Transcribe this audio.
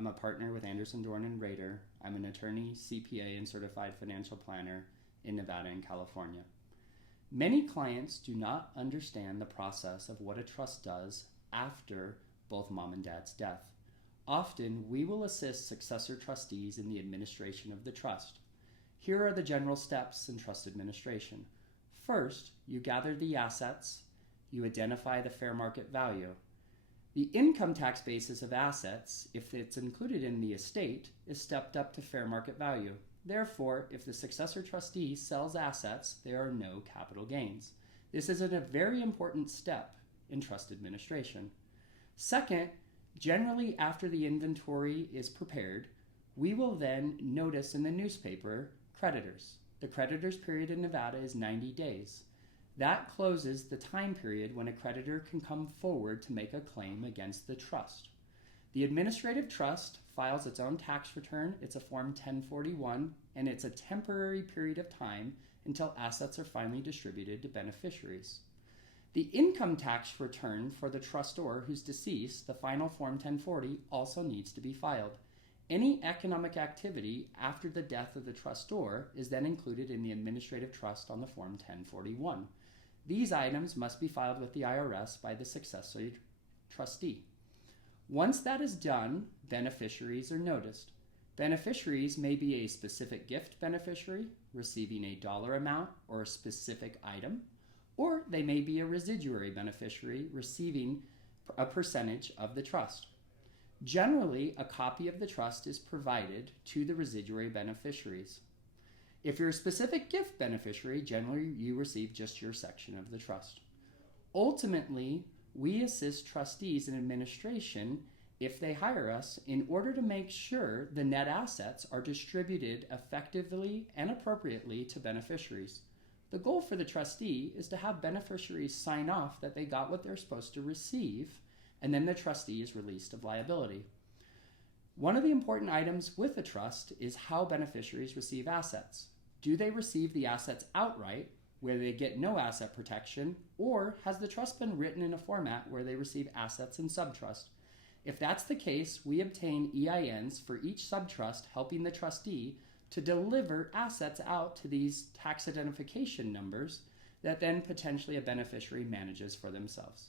I'm a partner with Dorn and Rader. I'm an attorney, CPA, and certified financial planner in Nevada and California. Many clients do not understand the process of what a trust does after both mom and dad's death. Often, we will assist successor trustees in the administration of the trust. Here are the general steps in trust administration. First, you gather the assets. You identify the fair market value. The income tax basis of assets, if it's included in the estate, is stepped up to fair market value. Therefore, if the successor trustee sells assets, there are no capital gains. This is a very important step in trust administration. Second, generally after the inventory is prepared, we will then notice in the newspaper creditors. The creditors period in Nevada is 90 days. That closes the time period when a creditor can come forward to make a claim against the trust. The administrative trust files its own tax return. It's a Form 1041, and it's a temporary period of time until assets are finally distributed to beneficiaries. The income tax return for the trustor who's deceased, the final Form 1040, also needs to be filed. Any economic activity after the death of the trustor is then included in the administrative trust on the Form 1041. These items must be filed with the IRS by the successor trustee. Once that is done, beneficiaries are noticed. Beneficiaries may be a specific gift beneficiary, receiving a dollar amount or a specific item, or they may be a residuary beneficiary, receiving a percentage of the trust. Generally, a copy of the trust is provided to the residuary beneficiaries. If you're a specific gift beneficiary, generally you receive just your section of the trust. Ultimately, we assist trustees in administration if they hire us in order to make sure the net assets are distributed effectively and appropriately to beneficiaries. The goal for the trustee is to have beneficiaries sign off that they got what they're supposed to receive, and then the trustee is released of liability. One of the important items with a trust is how beneficiaries receive assets. Do they receive the assets outright, where they get no asset protection, or has the trust been written in a format where they receive assets in subtrust? If that's the case, we obtain EINs for each subtrust, helping the trustee to deliver assets out to these tax identification numbers that then potentially a beneficiary manages for themselves.